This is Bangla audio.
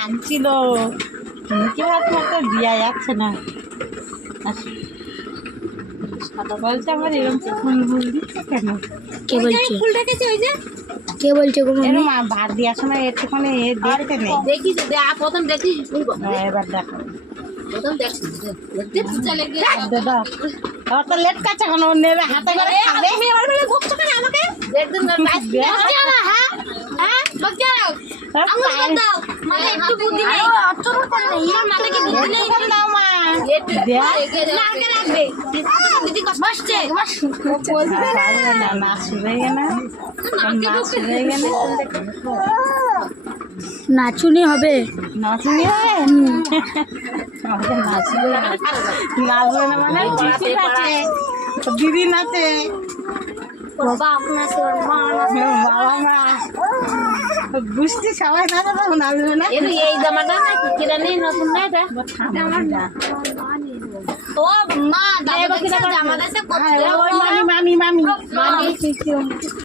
কাঁদছিল মুখে হাত মারতে দিয়া যাচ্ছে না। বলছে আমার এরকম ফুল ফুল দিচ্ছে কেন? কে বলছে? ফুল রেখেছে ওই যে কে বলছে গো এর মাম্মি? মা ভাত দেওয়ার সময় একটুখানি দেখতে নেই। দেখিস প্রথম দেখিস এবার দেখো প্রথম দেখছিস দেখতে চলে গিয়ে দাদা আমার তো লেট কাছে এখন নেবে হাতে করে খাবে। তুমি আমার মেয়ে বকছো কেন আমাকে একদম বাচ্চা না হ্যাঁ হ্যাঁ বাচ্চা আমার দাও মানে একটু বুদ্ধি নেই অচরণ করে না ইয়ার মাথাকে বুদ্ধি নেই দাও মা একটু নাকে লাগবে দিদি কষ্ট আসছে না নাচ শুরু হয়ে গেল নাচ শুরু হয়ে গেল নাচুনি হবে। নাচুনি হবে আমাকে নাচবে নাচবে না মানে দিদি নাচে দিদি নাচে বাবা আপনার মা বাবা মা বুঝছি সবাই নাচে তখন নাচবে না। এই জামাটা না কিরা নেই নতুন না এটা ও মা দাদা জামা দেশে কত মামি মামি মামি মামি